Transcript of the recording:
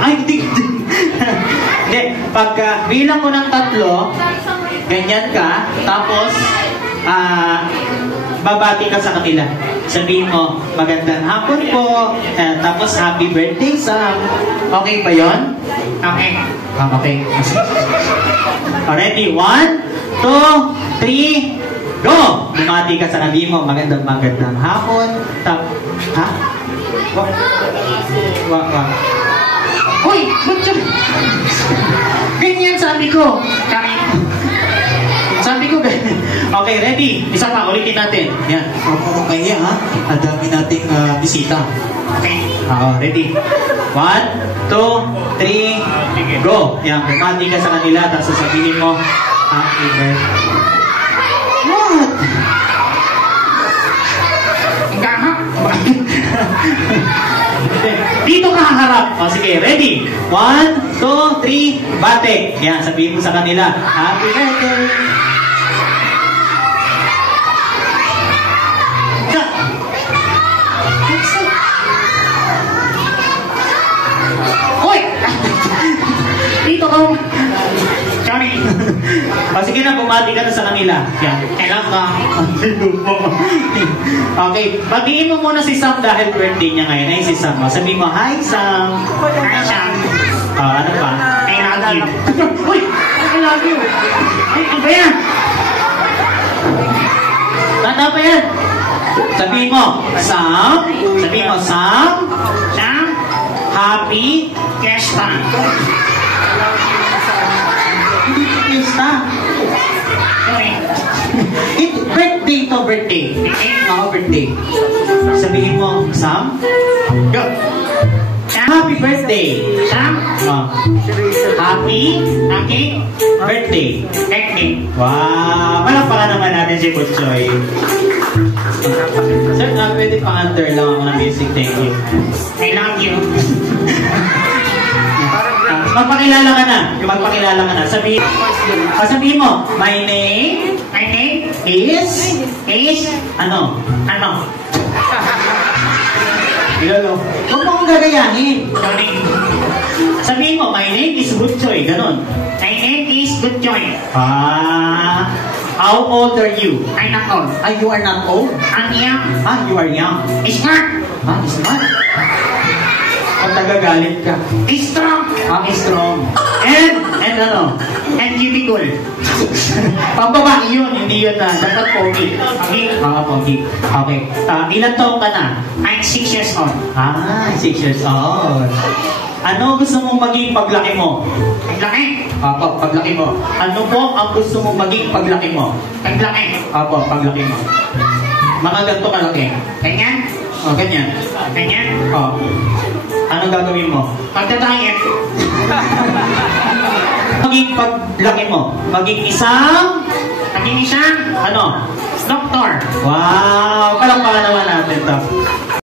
Ay, hindi. Hindi. Pagka bilang ko ng 3, ganyan ka, tapos, babati ka sa kanila. Sabihin mo, magandang hapon po, tapos happy birthday, Sam. Okay ba yun? Okay. Okay. Ready? 1, 2, 3, go! Bumati ka sa kanila mo, magandang hapon. Ha? Uy! Ganyan sabi ko. Sabi ko ganyan. Okay, ready? Isa pa, ulitin natin. Yan. Okay, ha? Ang dami nating bisita. Okay. Ready? 1, 2, 3, go! Yan, bumati ka sa kanila, tapos sasabihin mo, happy birthday. What? Dito ka haharap. O sige, ready? 1, 2, 3, bate. Yan, sabihin mo sa kanila, happy birthday. Hoy! Dito ka. Kami. O sige na, bumati ka na sa kanila. Yan. Kailan ka? Okay. Batiin mo muna si Sam dahil birthday niya ngayon. Ay, si Sam. Sabihin mo, hi, Sam. Hi, Sam. Ano pa? I love you. Uy! I love you. Ay, ano ba yan? Ano ba yan? Sabihin mo, Sam. Sabihin mo, Sam. Sam. Happy Fiesta. Fiesta. Birthday to birthday. Birthday. Sabihin mo, Sam. Go. Happy birthday. Sam. Happy birthday. Wow. Palakpakan naman natin si Butchoy. Sir, pwede pa-under lang ako ng music. Thank you. I love you. Magpakilala ka na. Magpakilala ka na. Sabihin mo, my name is, ano? Ilolo. Huwag mo akong gagayahin. Sabihin mo, my name is Butchoy. Ganon. My name is Butchoy. How old are you? I'm not old. You are not old? I'm young. You are young. Smart. Smart. Pag nagagalit ka. Strong. Strong. And ano? And beautiful. Pambabae yun, hindi yun na. Dapat pogi. Pogi. Okay. Ilan taong ka na? I'm 6 years old. 6 years old. Ano gusto mong maging paglaki mo? Paglaki? Paglaki mo. Ano po ang gusto mong maging paglaki mo? Paglaki? Paglaki mo. Mga ganito kalaki. Ganyan? Ganyan. Ganyan? Anong gagawin mo? Pagdadayet. Maging paglaki mo. Maging isang? Ano? Doktor. Wow! Palakpakan naman natin ito.